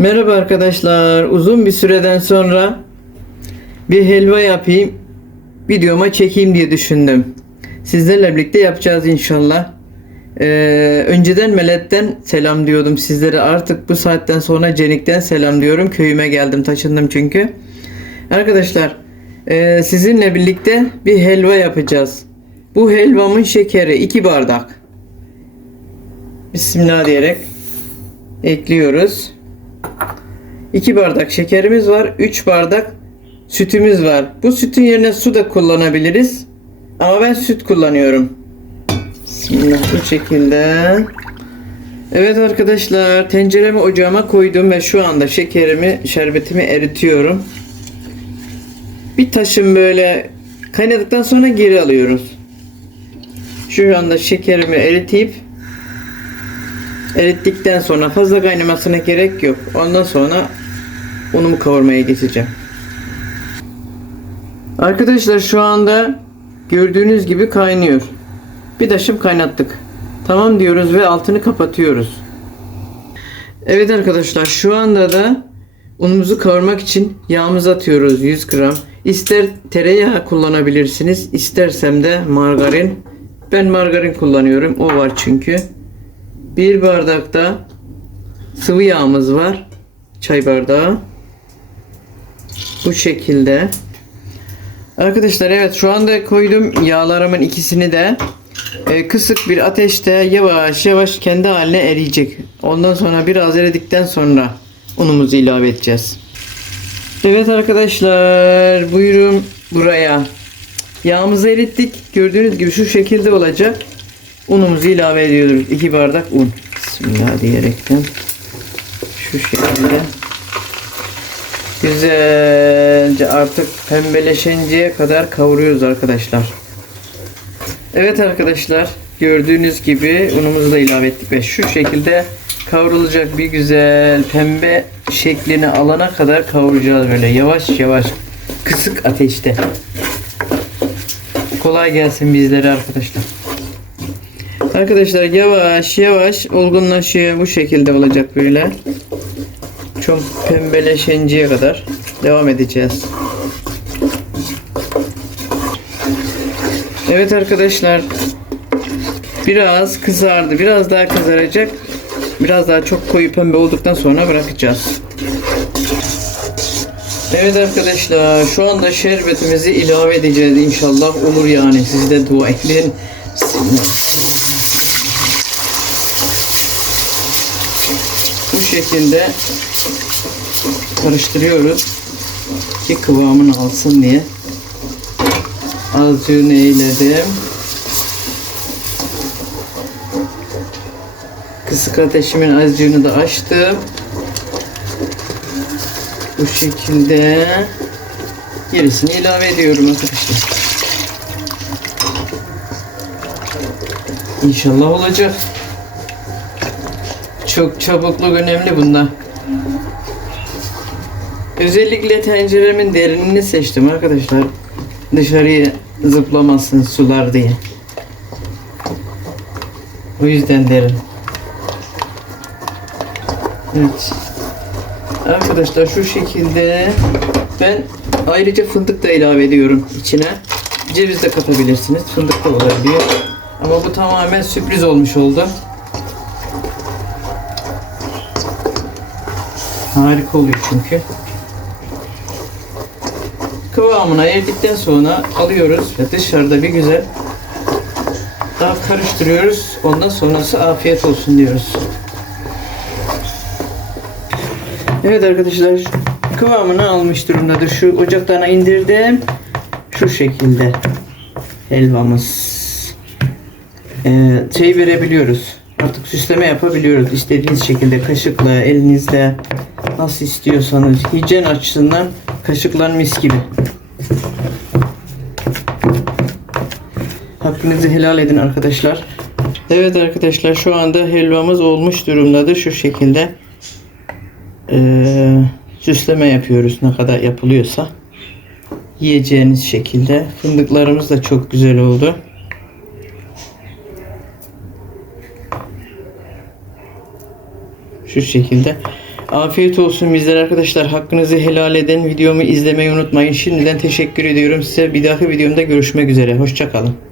Merhaba arkadaşlar. Uzun bir süreden sonra bir helva yapayım. Videoma çekeyim diye düşündüm. Sizlerle birlikte yapacağız inşallah. Ee, önceden Melet'ten selam diyordum sizlere. Artık bu saatten sonra Cenik'ten selam diyorum. Köyüme geldim taşındım çünkü. Arkadaşlar e, sizinle birlikte bir helva yapacağız. Bu helvamın şekeri 2 bardak. Bismillah diyerek ekliyoruz. 2 bardak şekerimiz var. 3 bardak sütümüz var. Bu sütün yerine su da kullanabiliriz. Ama ben süt kullanıyorum. Bismillah bu şekilde. Evet arkadaşlar tenceremi ocağıma koydum ve şu anda şekerimi, şerbetimi eritiyorum. Bir taşım böyle kaynadıktan sonra geri alıyoruz. Şu anda şekerimi eritip erittikten sonra fazla kaynamasına gerek yok. Ondan sonra unumu kavurmaya geçeceğim. Arkadaşlar şu anda gördüğünüz gibi kaynıyor. Bir taşım kaynattık. Tamam diyoruz ve altını kapatıyoruz. Evet arkadaşlar şu anda da unumuzu kavurmak için yağımızı atıyoruz 100 gram. İster tereyağı kullanabilirsiniz, istersem de margarin. Ben margarin kullanıyorum. O var çünkü. Bir bardakta sıvı yağımız var. Çay bardağı. Bu şekilde. Arkadaşlar evet şu anda koydum yağlarımın ikisini de e, kısık bir ateşte yavaş yavaş kendi haline eriyecek. Ondan sonra biraz eridikten sonra unumuzu ilave edeceğiz. Evet arkadaşlar buyurun buraya. Yağımızı erittik. Gördüğünüz gibi şu şekilde olacak. Unumuzu ilave ediyoruz. 2 bardak un. Bismillah diyerekten şu şekilde güzelce artık pembeleşinceye kadar kavuruyoruz arkadaşlar. Evet arkadaşlar gördüğünüz gibi unumuzu da ilave ettik ve şu şekilde kavrulacak bir güzel pembe şeklini alana kadar kavuracağız böyle yavaş yavaş kısık ateşte. Kolay gelsin bizlere arkadaşlar. Arkadaşlar yavaş yavaş olgunlaşıyor bu şekilde olacak böyle. Çok pembeleşinceye kadar devam edeceğiz. Evet arkadaşlar biraz kızardı. Biraz daha kızaracak. Biraz daha çok koyu pembe olduktan sonra bırakacağız. Evet arkadaşlar şu anda şerbetimizi ilave edeceğiz inşallah olur yani siz de dua edin. Bu şekilde karıştırıyoruz ki kıvamını alsın diye. Azıcık eyledim. Kısık ateşimin azıcığını da açtım. Bu şekilde gerisini ilave ediyorum arkadaşlar. İnşallah olacak. Çok çabukluk önemli bunda. Özellikle tenceremin derinini seçtim arkadaşlar. Dışarıya zıplamasın sular diye. O yüzden derin. Evet. Arkadaşlar şu şekilde ben ayrıca fındık da ilave ediyorum içine. Ceviz de katabilirsiniz. Fındık da olabiliyor. Ama bu tamamen sürpriz olmuş oldu. Harika oluyor çünkü. Kıvamına erdikten sonra alıyoruz ve dışarıda bir güzel daha karıştırıyoruz. Ondan sonrası afiyet olsun diyoruz. Evet arkadaşlar kıvamını almış durumdadır. Şu ocaktan indirdim. Şu şekilde helvamız. Ee, şey verebiliyoruz. Artık süsleme yapabiliyoruz. İstediğiniz şekilde kaşıkla, elinizle nasıl istiyorsanız. Hijyen açısından kaşıklar mis gibi. Hakkınızı helal edin arkadaşlar. Evet arkadaşlar şu anda helvamız olmuş durumdadır. Şu şekilde ee, süsleme yapıyoruz ne kadar yapılıyorsa. Yiyeceğiniz şekilde. Fındıklarımız da çok güzel oldu. Şu şekilde. Afiyet olsun bizler arkadaşlar. Hakkınızı helal edin. Videomu izlemeyi unutmayın. Şimdiden teşekkür ediyorum size. Bir dahaki videomda görüşmek üzere. Hoşçakalın.